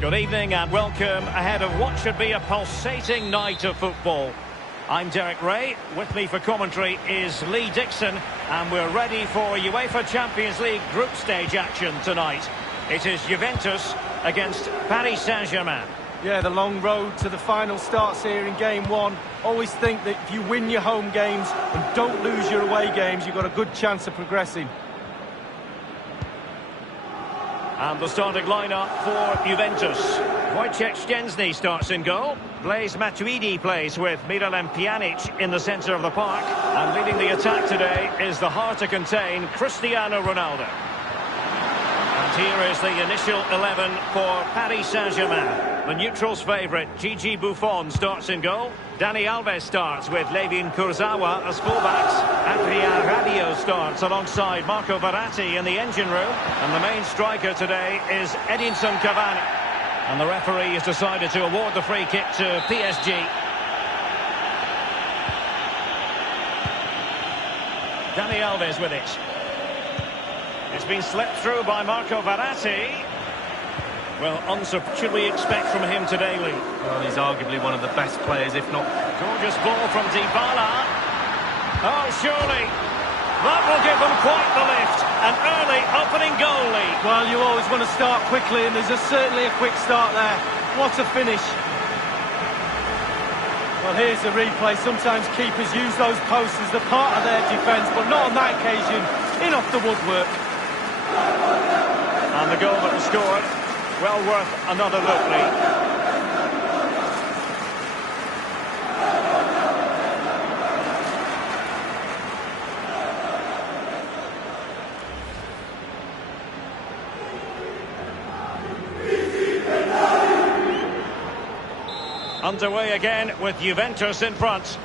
Good evening and welcome ahead of what should be a pulsating night of football. I'm Derek Ray. With me for commentary is Lee Dixon, and we're ready for UEFA Champions League group stage action tonight. It is Juventus against Paris Saint-Germain. Yeah, the long road to the final starts here in game one. Always think that if you win your home games and don't lose your away games, you've got a good chance of progressing. And the starting lineup for Juventus. Wojciech Szczęsny starts in goal. Blaise Matuidi plays with Miralem Pjanic in the centre of the park. And leading the attack today is the hard to contain Cristiano Ronaldo. And here is the initial 11 for Paris Saint-Germain. The neutrals' favourite, Gigi Buffon, starts in goal. Dani Alves starts with Levin Kurzawa as fullbacks. Adrien Rabiot starts alongside Marco Verratti in the engine room. And the main striker today is Edinson Cavani. And the referee has decided to award the free kick to PSG. Dani Alves with it. It's been slipped through by Marco Verratti. Well, should we expect from him today, Lee? Well, he's arguably one of the best players, if not... Gorgeous ball from Dybala. Oh, surely. That will give them quite the lift. An early opening goal, Lee. Well, you always want to start quickly, and there's certainly a quick start there. What a finish. Well, here's the replay. Sometimes keepers use those posts as the part of their defence, but not on that occasion. In off the woodwork. And the goal that was scored, well worth another look, Lee. Underway again with Juventus in front.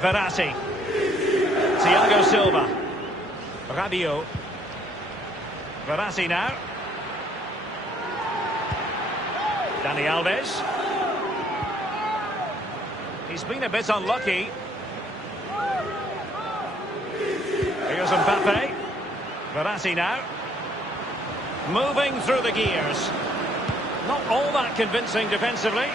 Verratti. Thiago Silva. Rabiot. Verratti now. Dani Alves. He's been a bit unlucky. Here's Mbappe. Verratti now. Moving through the gears. Not all that convincing defensively.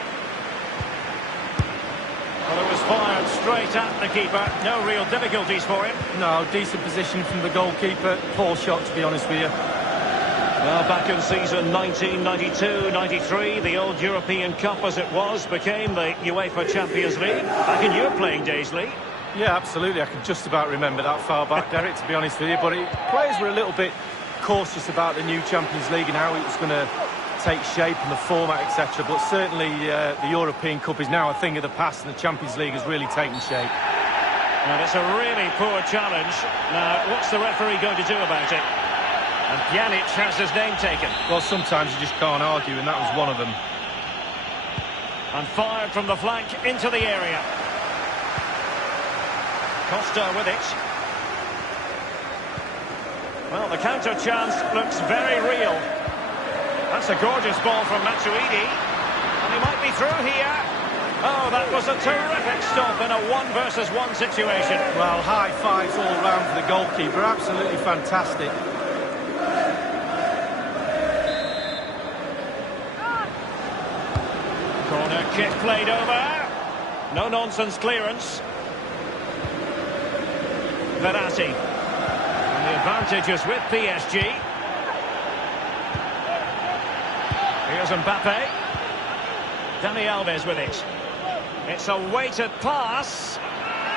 Well, it was fired straight at the keeper. No real difficulties for him. No, decent position from the goalkeeper. Poor shot, to be honest with you. Well, back in season 1992-93, the old European Cup as it was became the UEFA Champions League. Back in your playing days, Lee. Yeah, absolutely. I can just about remember that far back, Derek, to be honest with you. But players were a little bit cautious about the new Champions League and how it was going to take shape and the format, etc. But certainly the European Cup is now a thing of the past, and the Champions League has really taken shape. And it's a really poor challenge. Now, what's the referee going to do about it? And Pjanic has his name taken. Well, sometimes you just can't argue, and that was one of them. And fired from the flank into the area. Costa with it. Well, the counter chance looks very real. That's a gorgeous ball from Matuidi. And he might be through here. Oh, that was a terrific stop in a 1-versus-1 situation. Well, high fives all round for the goalkeeper. Absolutely fantastic. Corner kick played over. No-nonsense clearance. Verratti. And the advantage is with PSG. Here's Mbappe. Dani Alves with it. It's a weighted pass.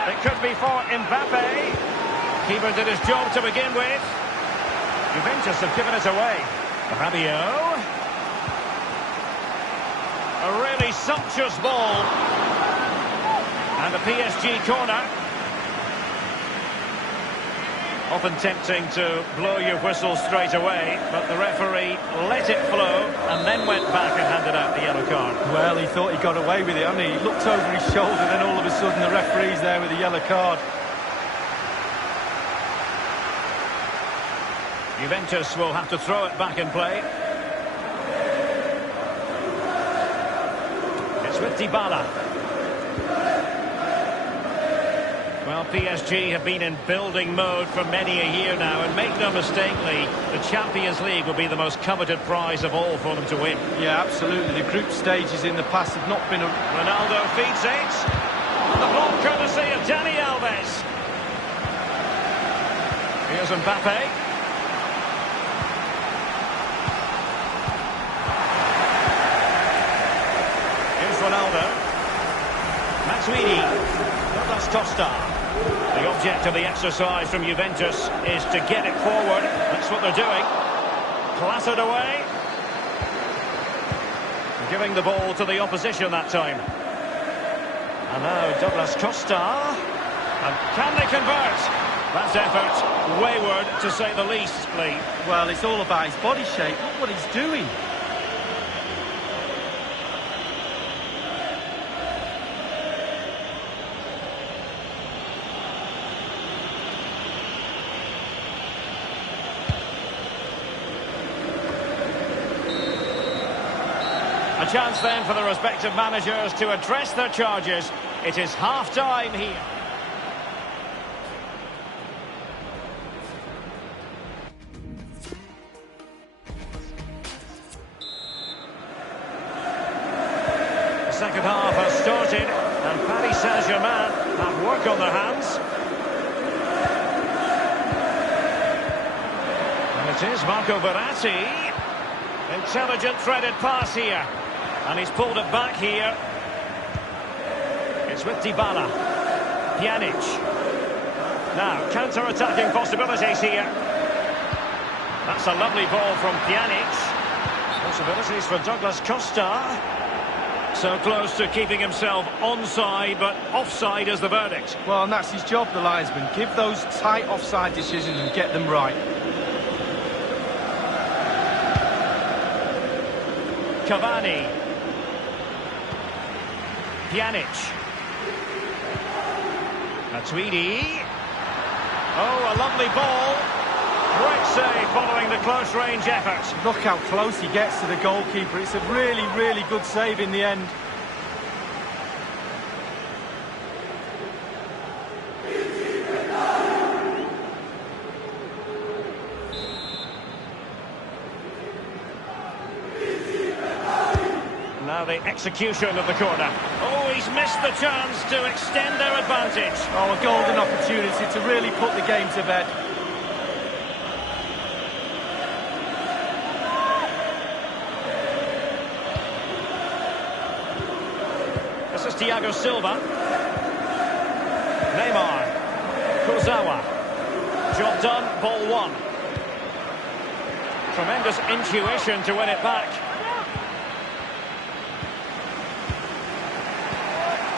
It could be for Mbappe. Keeper did his job to begin with. Juventus have given it away. Rabiot. A really sumptuous ball. And a PSG corner. Often tempting to blow your whistle straight away, but the referee let it flow and then went back and handed out the yellow card. Well, he thought he got away with it, hadn't he? He looked over his shoulder, then all of a sudden the referee's there with a yellow card. Juventus will have to throw it back in play. It's with Dybala. Well, PSG have been in building mode for many a year now, and make no mistake, Lee, the Champions League will be the most coveted prize of all for them to win. Yeah, absolutely. The group stages in the past have not been a... Ronaldo feeds it. The block courtesy of Dani Alves. Here's Mbappe. Here's Ronaldo. Matuidi. Douglas Costa. The object of the exercise from Juventus is to get it forward. That's what they're doing. Clattered away. Giving the ball to the opposition that time. And now Douglas Costa. And can they convert? That's effort. Wayward, to say the least, Lee. Well, it's all about his body shape. Look what he's doing. A chance then for the respective managers to address their charges. It is half-time here. The second half has started, and Paris Saint-Germain have work on their hands. And it is Marco Verratti. Intelligent threaded pass here. And he's pulled it back here. It's with Dybala. Pjanic. Now, counter-attacking possibilities here. That's a lovely ball from Pjanic. Possibilities for Douglas Costa. So close to keeping himself onside, but offside is the verdict. Well, and that's his job, the linesman. Give those tight offside decisions and get them right. Cavani. Pjanic. Matuidi. Oh, a lovely ball. Great save following the close-range effort. Look how close he gets to the goalkeeper. It's a really, really good save in the end. Now the execution of the corner. Oh, he's missed the chance to extend their advantage. Oh, a golden opportunity to really put the game to bed. This is Thiago Silva. Neymar. Kurzawa. Job done, ball one. Tremendous intuition to win it back.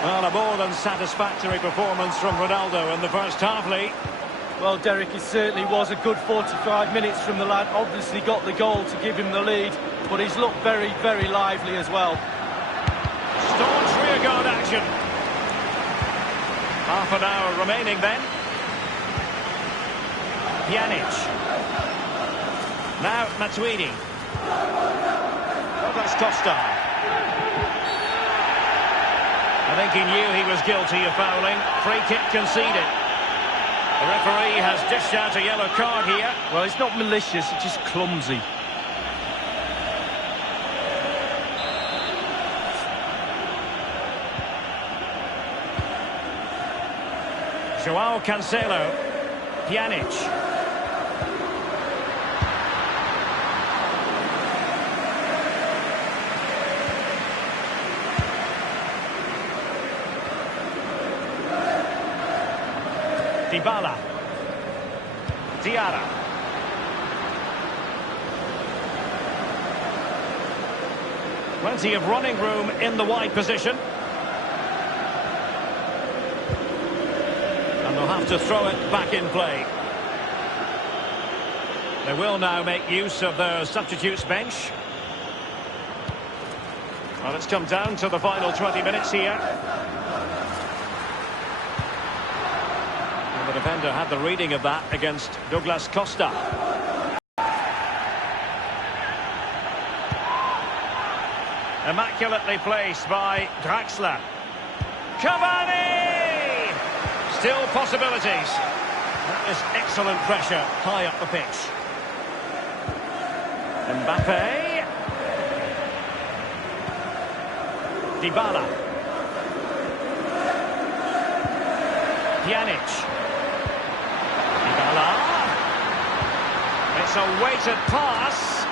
Well, a more than satisfactory performance from Ronaldo in the first half, Lee. Well, Derek, it certainly was a good 45 minutes from the lad. Obviously got the goal to give him the lead, but he's looked very, very lively as well. Staunch rearguard action. Half an hour remaining then. Pjanic. Now Matuidi. Douglas Costa. I think he knew he was guilty of fouling. Free kick conceded. The referee has dished out a yellow card here. Well, it's not malicious, it's just clumsy. Joao Cancelo. Pjanic. Dybala. Diarra. Plenty of running room in the wide position. And they'll have to throw it back in play. They will now make use of their substitutes bench. Well, it's come down to the final 20 minutes here. The defender had the reading of that against Douglas Costa. Immaculately placed by Draxler. Cavani! Still possibilities. That is excellent pressure high up the pitch. Mbappe. Dybala. Pjanic. Dybala. It's a weighted pass.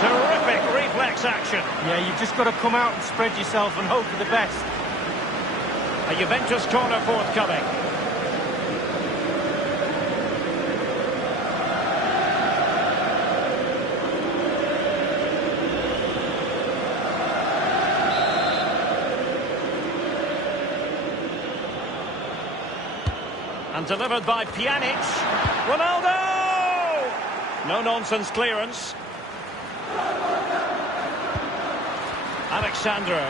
Terrific reflex action. Yeah, you've just got to come out and spread yourself and hope for the best. A Juventus corner forthcoming. And delivered by Pjanic. Ronaldo! No-nonsense clearance. Alexandro.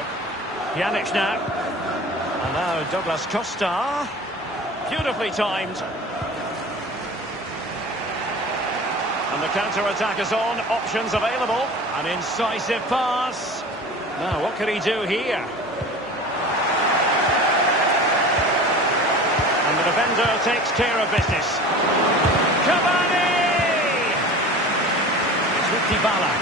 Pjanic now. And now Douglas Costa. Beautifully timed. And the counter-attack is on. Options available. An incisive pass. Now, what can he do here? And the defender takes care of business. Cavani! It's with Dybala.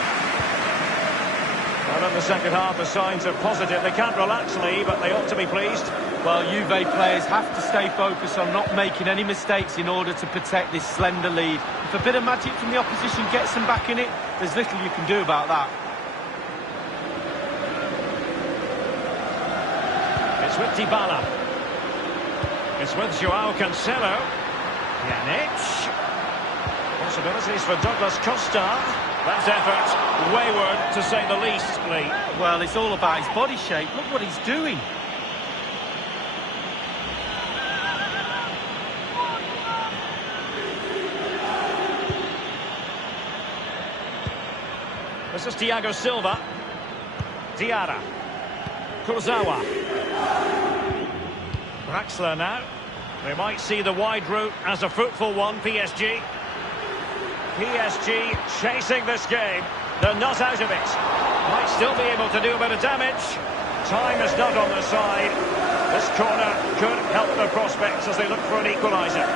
Well, in the second half, the signs are positive. They can't relax, Lee, but they ought to be pleased. Well, Juve players have to stay focused on not making any mistakes in order to protect this slender lead. If a bit of magic from the opposition gets them back in it, there's little you can do about that. It's with Dybala. It's with Joao Cancelo. Pjanic. Possibilities for Douglas Costa. That effort, wayward to say the least, Lee. Well, it's all about his body shape. Look what he's doing. This is Thiago Silva. Diarra. Kurzawa. Draxler now. We might see the wide route as a fruitful one, PSG. PSG chasing this game. They're not out of it. Might still be able to do a bit of damage. Time is not on their side. This corner could help their prospects as they look for an equaliser.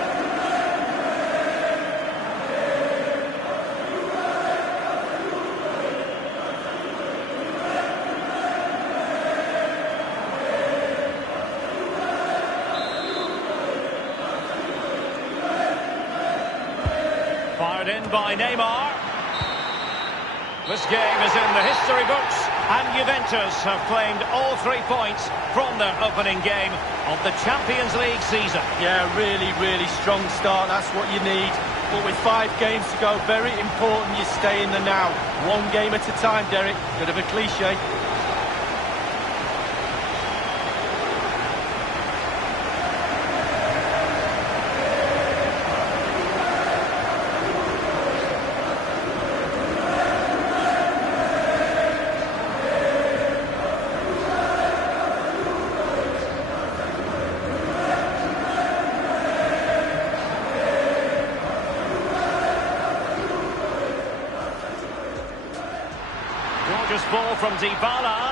Fired in by Neymar. This game is in the history books, and Juventus have claimed all 3 points from their opening game of the Champions League season. Yeah, really strong start. That's what you need. But with 5 games to go, very important you stay in the now. One game at a time, Derek. Bit of a cliche. Gorgeous ball from Dybala.